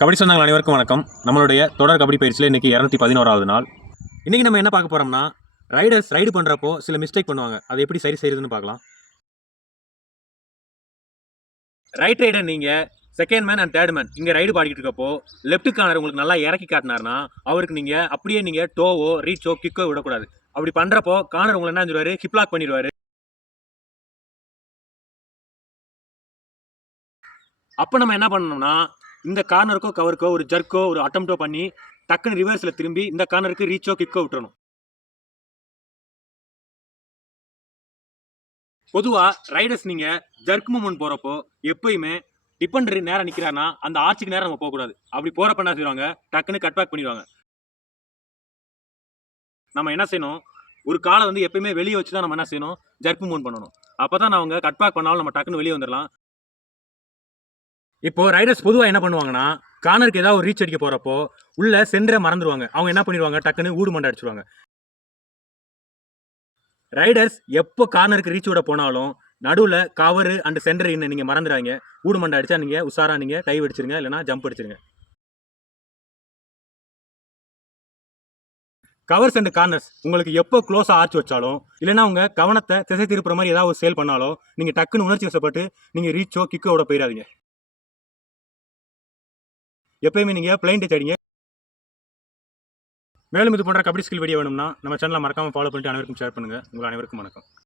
கபடி சொந்தங்கள் அனைவருக்கும் வணக்கம். நம்மளுடைய தொடர் கபடி பயிற்சியில் இன்றைக்கி 211வது நாள். இன்றைக்கி நம்ம என்ன பார்க்க போகிறோம்னா, ரைடர்ஸ் ரைடு பண்ணுறப்போ சில மிஸ்டேக் பண்ணுவாங்க. அதை எப்படி சரி செய்யுதுன்னு பார்க்கலாம். ரைட் ரைடர் நீங்கள் second man and third man இங்கே ரைடு பாடிக்கிட்டு இருக்கப்போ லெஃப்ட் கார்னர் உங்களுக்கு நல்லா இறக்கி காட்டினார்னா அவருக்கு நீங்கள் அப்படியே நீங்கள் டோவோ ரீச்சோ கிக்கோ விடக்கூடாது. அப்படி பண்ணுறப்போ கார்னர் உங்களை என்ன சொல்லுவார், ஹிப்லாக் பண்ணிடுவார். அப்போ நம்ம என்ன பண்ணணும்னா, இந்த கார்னருக்கோ கவருக்கோ ஒரு ஜர்க்கோ ஒரு அட்டம்ப்டோ பண்ணி டக்குன்னு ரிவர்ஸில் திரும்பி இந்த கார்னருக்கு ரீச்சோ கிக்கோ விட்டுறணும். பொதுவாக ரைடர்ஸ் நீங்கள் ஜர்க் மூவ்மெண்ட் போகிறப்போ எப்பயுமே டிபெண்டர் நேரம் நிற்கிறாருன்னா அந்த ஆர்ச்சுக்கு நேரம் நம்ம போகக்கூடாது. அப்படி போகிறப்ப என்ன செய்வாங்க, டக்குன்னு கட் பேக் பண்ணிடுவாங்க. நம்ம என்ன செய்யணும், ஒரு காலை வந்து எப்பயுமே வெளியே வச்சு தான் நம்ம என்ன செய்யணும், ஜர்க் மூவ்மெண்ட் பண்ணணும். அப்போ தான் அவங்க கட் பேக் பண்ணாலும் நம்ம டக்குன்னு வெளியே வந்துடலாம். இப்போ ரைடர்ஸ் பொதுவாக என்ன பண்ணுவாங்கன்னா, கார்னருக்கு ஏதாவது ஒரு ரீச் அடிக்க போகிறப்போ உள்ள சென்டரை மறந்துடுவாங்க. அவங்க என்ன பண்ணிடுவாங்க, டக்குன்னு ஊடு மண்டை அடிச்சிருவாங்க. ரைடர்ஸ் எப்போ கார்னருக்கு ரீச் விட போனாலும் நடுவில் கவரு அண்ட் சென்டர் இன்னும் நீங்கள் மறந்துடாங்க. ஊடு மண்டை அடிச்சா நீங்கள் உஷாரா நீங்கள் டைவ் அடிச்சிருங்க, இல்லைனா ஜம்ப் அடிச்சிருங்க. கவர்ஸ் அண்ட் கார்னர்ஸ் உங்களுக்கு எப்போ க்ளோஸாக ஆர்ச் வச்சாலும் இல்லைனா உங்கள் கவனத்தை திசை திருப்புற மாதிரி ஏதாவது ஒரு சேல் பண்ணாலும் நீங்கள் டக்குன்னு உணர்ச்சி வசப்பட்டு நீங்கள் ரீச்சோ கிக்கோ விட போயிடாதீங்க. எப்பயுமே நீங்கள் பிளைன் டச் அடிங்க. மேலும் இது போன்ற கபடி ஸ்கில் வீடியோ வேணும்னா நம்ம சேனலை மறக்காமல் ஃபாலோ பண்ணிட்டு அனைவருக்கும் ஷேர் பண்ணுங்கள். உங்கள் அனைவருக்கும் வணக்கம்.